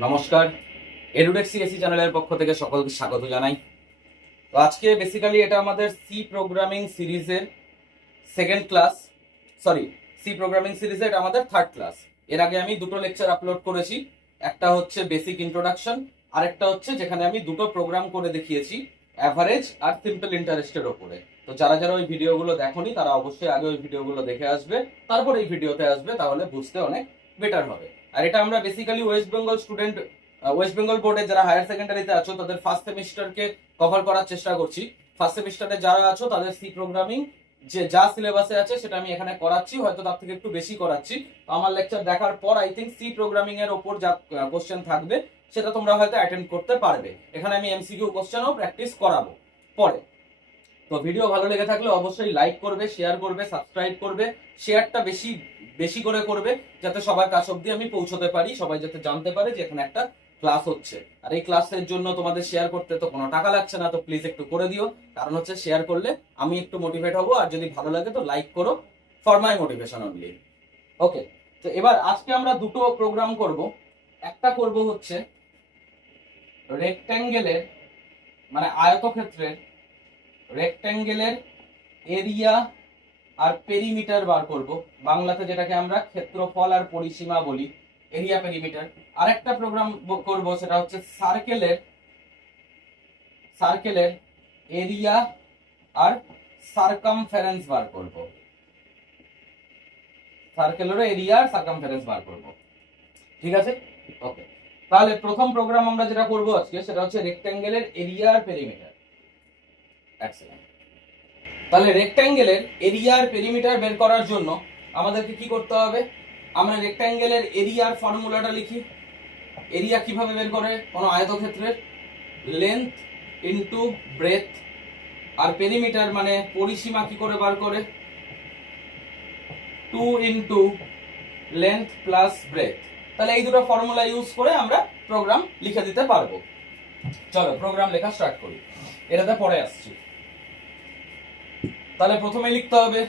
নমস্কার, edtech CSC চ্যানেলের পক্ষ থেকে সকলকে স্বাগত জানাই। তো আজকে বেসিক্যালি এটা আমাদের সি প্রোগ্রামিং সিরিজের সেকেন্ড ক্লাস, সি প্রোগ্রামিং সিরিজের এটা আমাদের থার্ড ক্লাস। এর আগে আমি দুটো লেকচার আপলোড করেছি, একটা হচ্ছে বেসিক ইন্ট্রোডাকশন, আর একটা হচ্ছে যেখানে আমি দুটো প্রোগ্রাম করে দেখিয়েছি অ্যাভারেজ আর সিম্পল ইন্টারেস্টের ওপরে। তো যারা যারা ওই ভিডিওগুলো দেখোনি তারা অবশ্যই আগে ওই ভিডিওগুলো দেখে আসবে, তারপর এই ভিডিওতে আসবে, তাহলে বুঝতে অনেক বেটার হবে। আর এটা আমরা basically West Bengal student, West Bengal বোর্ডে যারা হায়ার সেকেন্ডারিতে আছো তাদের ফার্স্ট সেমিস্টারকে কভার করার চেষ্টা করছি। ফার্স্ট সেমিস্টারে যারা আছো তাদের সি প্রোগ্রামিং যে যা সিলেবাসে আছে সেটা আমি এখানে করাচ্ছি, হয়তো তার থেকে একটু বেশি করাচ্ছি। তো আমার লেকচার দেখার পর আই থিঙ্ক সি প্রোগ্রামিং এর ওপর যা কোশ্চেন থাকবে সেটা তোমরা হয়তো অ্যাটেন্ড করতে পারবে। এখানে আমি এমসিকিউ কোশ্চেনও প্র্যাকটিস করাবো পরে। তো ভিডিও ভালো লেগে থাকলে অবশ্যই লাইক করবে, শেয়ার করবে, সাবস্ক্রাইব করবে। শেয়ারটা বেশি বেশি করে করবে যাতে সবার কাছ অব্দি আমি পৌঁছতে পারি, সবাই যাতে জানতে পারে যে এখানে একটা ক্লাস হচ্ছে। আর এই ক্লাসের জন্য তোমাদের শেয়ার করতে তো কোনো টাকা লাগছে না, তো প্লিজ একটু করে দিও। কারণ হচ্ছে শেয়ার করলে আমি একটু মোটিভেট হব, আর যদি ভালো লাগে তো লাইক করো, ফর মাই মোটিভেশন অনলি। ওকে, তো এবার আজকে আমরা দুটো প্রোগ্রাম করব। একটা করব হচ্ছে রেক্ট্যাঙ্গেলের মানে আয়তক্ষেত্রের রেক্ট্যাঙ্গেলের এরিয়া আর পেরিমিটার বার করব, বাংলাতে যেটাকে আমরা ক্ষেত্রফল আর পরিসীমা বলি, এরিয়া পেরিমিটার। আরেকটা প্রোগ্রাম করব সেটা হচ্ছে সার্কেলের এরিয়া আর সার্কামফারেন্স বার করব, সার্কেলের এরিয়া আর সার্কামফারেন্স বার করব। ঠিক আছে, ওকে। তাহলে প্রথম প্রোগ্রাম আমরা যেটা করব আজকে সেটা হচ্ছে রেক্ট্যাঙ্গেলের এরিয়া আর পেরিমিটার। এক সেকেন্ড। তাহলে রেক্ট্যাঙ্গেলের এরিয়া আর পেরিমিটার বের করার জন্য আমাদেরকে কি করতে হবে? আমরা রেক্ট্যাঙ্গেলের এরিয়ার ফর্মুলাটা লিখি। এরিয়া কিভাবে বের করে? কোনো আয়তক্ষেত্রের লেন্থ ইনটু ব্রেথ, আর পেরিমিটার মানে পরিসীমা কি করে বার করে? 2 ইনটু লেন্থ প্লাস ব্রেথ। তাহলে এই দুটো ফর্মুলা ইউজ করে আমরা প্রোগ্রাম লিখে দিতে পারবো। চলো প্রোগ্রাম লেখা স্টার্ট করি, এটাতে পরে আসছি। তাহলে প্রথমে লিখতে হবে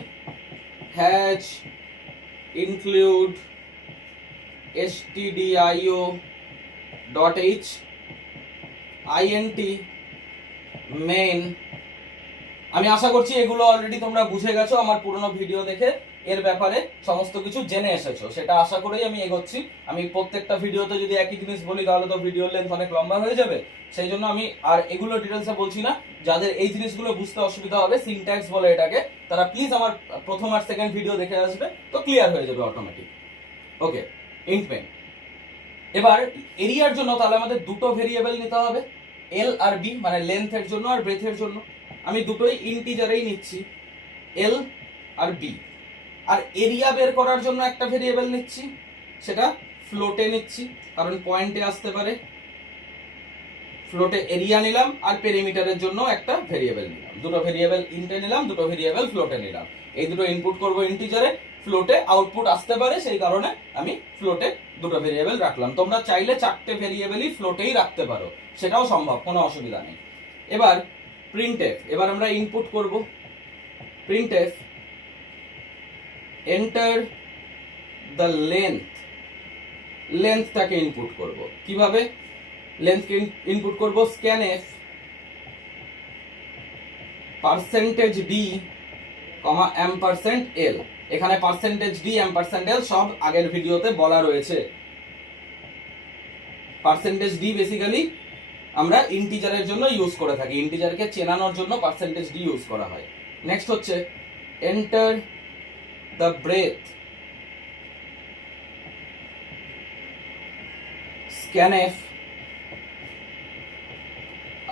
hash include stdio dot H int main. আমি আশা করছি এগুলো অলরেডি তোমরা বুঝে গেছো, আমার পুরনো ভিডিও দেখে এর ব্যাপারে সমস্ত কিছু জেনে এসেছো, সেটা আশা করেই আমি এগোচ্ছি। আমি প্রত্যেকটা ভিডিওতে যদি একই জিনিস বলি তাহলে তো ভিডিওর লেন্থ অনেক লম্বা হয়ে যাবে, সেই জন্য আমি আর এগুলো ডিটেলসে বলছি না। যাদের এই জিনিসগুলো বুঝতে অসুবিধা হবে, সিনট্যাক্স বলে এটাকে, তারা প্লিজ আমার প্রথম আর সেকেন্ড ভিডিও দেখে আসবে, তো ক্লিয়ার হয়ে যাবে অটোমেটিক। ওকে, ইন্ট মেইন। এবার এরিয়ার জন্য তাহলে আমাদের দুটো ভেরিয়েবল নিতে হবে, এল আর বি, মানে লেন্থের জন্য আর ব্রেথের জন্য। আমি দুটোই ইন্টিজারেই নিচ্ছি, এল আর বি। আর এরিয়া বের করার জন্য একটা ভেরিয়েবল নিচ্ছি, সেটা ফ্লোটে নিচ্ছি, কারণ পয়েন্টে আসতে পারে। ফ্লোটে এরিয়া নিলাম, আর পেরিমিটারের জন্য একটা ভেরিয়েবল নিলাম। দুটো ভেরিয়েবল ইন্টে নিলাম, দুটো ভেরিয়েবল ফ্লোটে নিলাম। এই দুটো ইনপুট করব ইন্টিজারে, ফ্লোটে আউটপুট আসতে পারে, সেই কারণে আমি ফ্লোটে দুটো ভেরিয়েবল রাখলাম। তোমরা চাইলে চারটে ভেরিয়েবলই ফ্লোটেই রাখতে পারো, সেটাও সম্ভব, কোনো অসুবিধা নেই। এবার প্রিন্টএফ, এবার আমরা ইনপুট করব প্রিন্টএফ এন্টার দ্য লেন্থটাকে ইনপুট করব। কিভাবে লেন্থকে ইনপুট করব? স্ক্যানএফ পার্সেন্টেজ ডি কমা এম্পারসেন্ট এল। এখানে পার্সেন্টেজ ডি এম্পারসেন্ট এল সব আগের ভিডিওতে বলা রয়েছে। পার্সেন্টেজ ডি বেসিক্যালি আমরা ইন্টিজারের জন্য ইউজ করে থাকি, ইন্টিজারকে চেনানোর জন্য পার্সেন্টেজ ডি ইউজ করা হয়। নেক্সট হচ্ছে এন্টার দ্য ব্রেথ, স্ক্যানএফ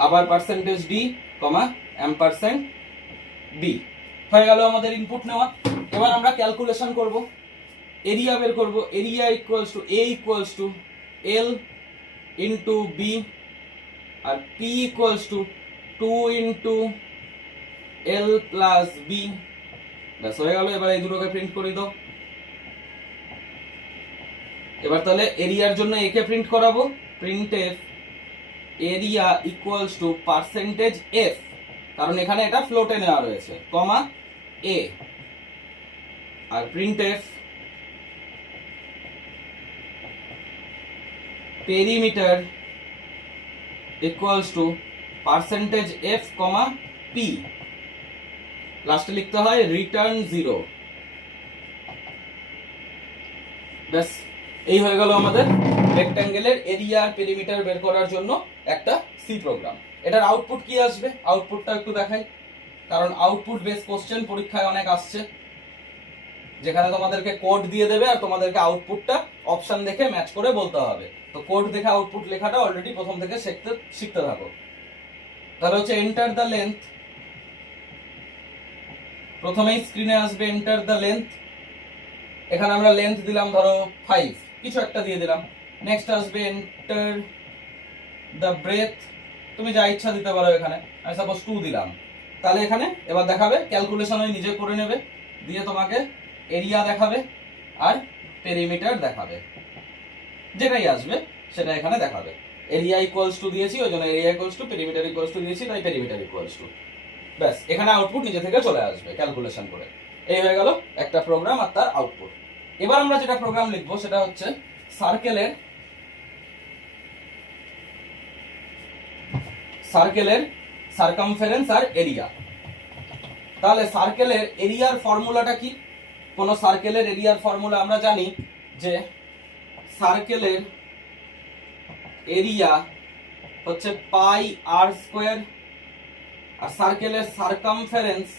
আবার পার্সেন্টেজ ডি কমা এম্পারসেন্ট বি। হয়ে গেল আমাদের ইনপুট নেওয়া। এবার আমরা ক্যালকুলেশন করব, এরিয়া বের করব। Area equals to A equals to L into B, আর P equals to 2 into L plus B. ব্যাস হয়ে গেল। এবার এই দুটোকে প্রিন্ট করে দাও। এবার তাহলে এরিয়ার জন্য এ কে প্রিন্ট করাবো, printf area equals to percentage F, কারণ এখানে এটা ফ্লোটে নেওয়া রয়েছে, কমা এ। আর printf perimeter equals to percentage F comma P, লাস্টে লিখতে হয় রিটার্ন 0। ব্যাস, এই হয়ে গেল আমাদের রেক্ট্যাঙ্গেলের এরিয়া আর পেরিমিটার বের করার জন্য একটা সি প্রোগ্রাম। এটার আউটপুট কি আসবে, আউটপুটটা একটু দেখাই, কারণ আউটপুট বেস কোশ্চেন পরীক্ষায় অনেক আসছে, যেখানে তোমাদেরকে কোড দিয়ে দেবে আর তোমাদেরকে আউটপুটটা অপশন দেখে ম্যাচ করে বলতে হবে। তো কোড দেখে আউটপুট লেখাটা অলরেডি প্রথম থেকে শিখতে থাকো। তাহলে হচ্ছে এন্টার দ্য লেন্থ, প্রথমেই স্ক্রিনে আসবে এন্টার দ্য লেন্থ। এখানে আমরা লেন্থ দিলাম ধরো 5, কিছু একটা দিয়ে দিলাম। নেক্সট আসবে এন্টার দ্য ব্রেথ, তুমি যা ইচ্ছা দিতে পারো, এখানে আমি সাপোজ 2 দিলাম। তাহলে এখানে এবার দেখাবে ক্যালকুলেশন ওই নিজে করে নেবে, দিয়ে তোমাকে এরিয়া দেখাবে আর পেরিমিটার দেখাবে, যেটাই আসবে সেটা এখানে দেখাবে। এরিয়া ইকুয়ালস টু দিয়েছি, ওই জন্য area equals two, perimeter equals two দিয়েছি, তাই পেরিমিটার ইকুয়ালস টু। ব্যাস, এখানে আউটপুট নিজে থেকে চলে আসবে ক্যালকুলেশন করে। এই হয়ে গেল একটা প্রোগ্রাম আর তার আউটপুট। এবার আমরা যেটা প্রোগ্রাম লিখবো সেটা হচ্ছে সার্কেলের সারকামফারেন্স আর এরিয়া। তাহলে সার্কেলের এরিয়ার ফর্মুলাটা কি? কোন সার্কেলের এরিয়ার ফর্মুলা আমরা জানি যে সার্কেলের এরিয়া হচ্ছে পাই আর স্কোয়ার, আর সার্কেলের সারকামফারেন্স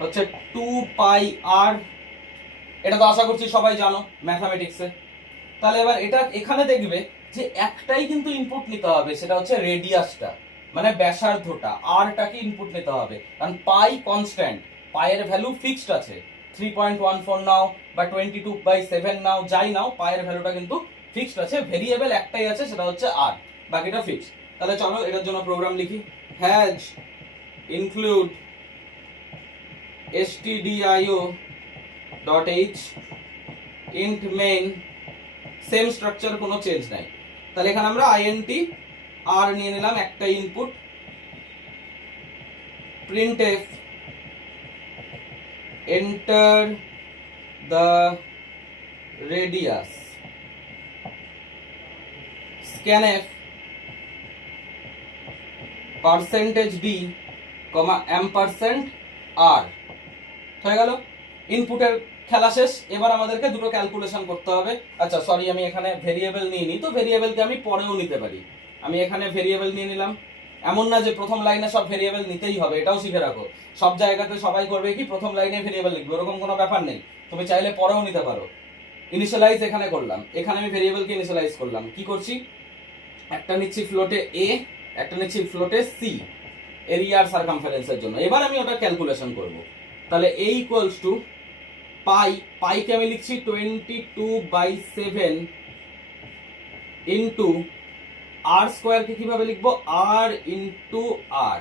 হচ্ছে 2 পাই আর। এটা তো আশা করছি সবাই জানো ম্যাথমেটিক্সে। তাহলে এবার এটা এখানে দেখবে যে একটাই কিন্তু ইনপুট নিতে হবে, সেটা হচ্ছে রেডিয়াসটা, মানে ব্যাসার্ধটা, আরটাকে ইনপুট নিতে হবে। কারণ পাই কনস্ট্যান্ট, পায়ের ভ্যালু ফিক্সড আছে, 3.14 নাও বা 22/7 নাও, যাই নাও, পায়ের ভ্যালুটা কিন্তু ফিক্সড আছে। ভেরিয়েবল একটাই আছে, সেটা হচ্ছে আর, বাকিটা ফিক্সড। তাহলে চলো এটার জন্য প্রোগ্রাম লিখি। Has include stdio.h int main, same structure, কোনো চেঞ্জ নাই। তাহলে এখানে আমরা int আর নিয়ে নিলাম, একটা input. printf enter the radius, scanf %d, $r। হয়ে গেল ইনপুটের খেলা শেষ। এবার আমাদেরকে দুটো ক্যালকুলেশন করতে হবে। আচ্ছা সরি, আমি এখানে ভেরিয়েবল নিইনি, তো ভেরিয়েবলকে আমি পরেও নিতে পারি। আমি এখানে ভেরিয়েবল নিয়ে নিলাম। এমন না যে প্রথম লাইনে সব ভেরিয়েবল নিতেই হবে, এটাও শিখে রাখো। সব জায়গাতে সবাই করবে কি প্রথম লাইনে ভেরিয়েবল লিখবে, ওরকম কোনো ব্যাপার নেই। তুমি চাইলে পরেও নিতে পারো। ইনিশিয়ালাইজ এখানে করলাম, এখানে আমি ভেরিয়েবলকে ইনিশিয়ালাইজ করলাম। কি করছি, একটা নিচ্ছি ফ্লোটে এ, একটা নিচ্ছি ফ্লোটে সি, এরিয়া আর সারকামফারেন্সের জন্য। এবার আমি ওটা ক্যালকুলেশন করব। তাহলে a ইকুয়ালস টু পাই, পাইকে আমি লিখছি 22/7 ইন্টু আর স্কোয়ারকে কিভাবে লিখবো, আর ইন্টু আর।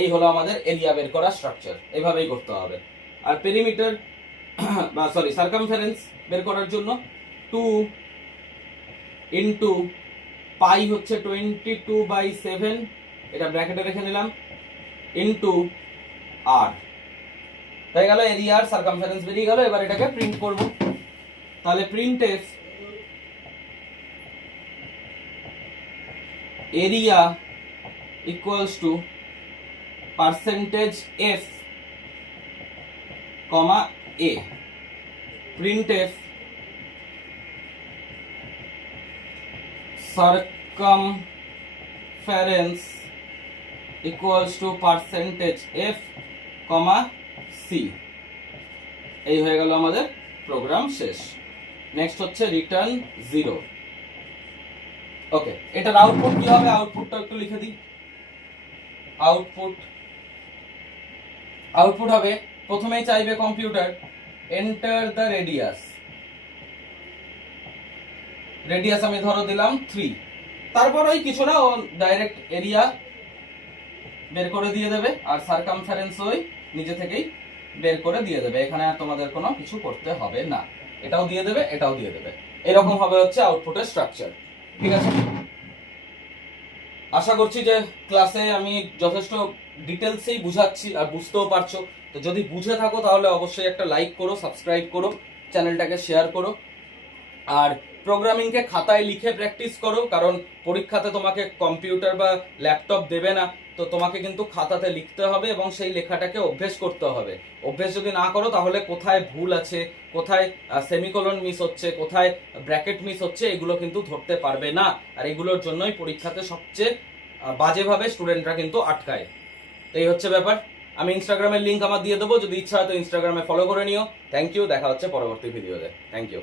এই হলো আমাদের এরিয়া বের করার স্ট্রাকচার, এইভাবেই করতে হবে। আর পেরিমিটার বা সরি সারকামফারেন্স বের করার জন্য 2 ইন্টু পাই হচ্ছে 22/7, এটা ব্র্যাকেটে রেখে নিলাম, ইন্টু আর। হয়ে গেল এরিয়া আর সারকামফারেন্স বেরিয়ে গেল। এবার এটাকে প্রিন্ট করব। তাহলে printf area equals two %f, a, printf circumference equals to %f, c। এই হয়ে গেল আমাদের প্রোগ্রাম শেষ। নেক্সট হচ্ছে রিটার্ন 0। ওকে, এটার আউটপুট কি হবে, আউটপুটটা একটু লিখে দিই। আউটপুট হবে, প্রথমেই চাইবে computer enter the radius. Radius আমি ধরো দিলাম 3, তারপর ওই কিছু না, ও ডাইরেক্ট এরিয়া বের করে দিয়ে দেবে, আর সারকামফারেন্স ওই নিজে থেকেই বের করে দিয়ে দেবে। এখানে আর তোমাদের কোনো কিছু করতে হবে না, এটাও দিয়ে দেবে, এটাও দিয়ে দেবে। এরকম হবে হচ্ছে আউটপুটের স্ট্রাকচার। ঠিক আছে, আশা করছি যে ক্লাসে আমি যথেষ্ট ডিটেলসেই বুঝাচ্ছি আর বুঝতেও পারছো। তো যদি বুঝে থাকো তাহলে অবশ্যই একটা লাইক করো, সাবস্ক্রাইব করো, চ্যানেলটাকে শেয়ার করো। আর প্রোগ্রামিংকে খাতায় লিখে প্র্যাকটিস করো, কারণ পরীক্ষাতে তোমাকে কম্পিউটার বা ল্যাপটপ দেবে না, তো তোমাকে কিন্তু খাতাতে লিখতে হবে এবং সেই লেখাটাকে অভ্যেস করতে হবে। অভ্যেস যদি না করো তাহলে কোথায় ভুল আছে, কোথায় সেমিকোলন মিস হচ্ছে, কোথায় ব্র্যাকেট মিস হচ্ছে, এগুলো কিন্তু ধরতে পারবে না। আর এগুলোর জন্যই পরীক্ষাতে সবচেয়ে বাজেভাবে স্টুডেন্টরা কিন্তু আটকায়। তো এই হচ্ছে ব্যাপার। আমি ইনস্টাগ্রামের লিঙ্ক আমার দিয়ে দেবো, যদি ইচ্ছা হয় তো ইনস্টাগ্রামে ফলো করে নিও। থ্যাংক ইউ, দেখা হচ্ছে পরবর্তী ভিডিওতে। Thank you.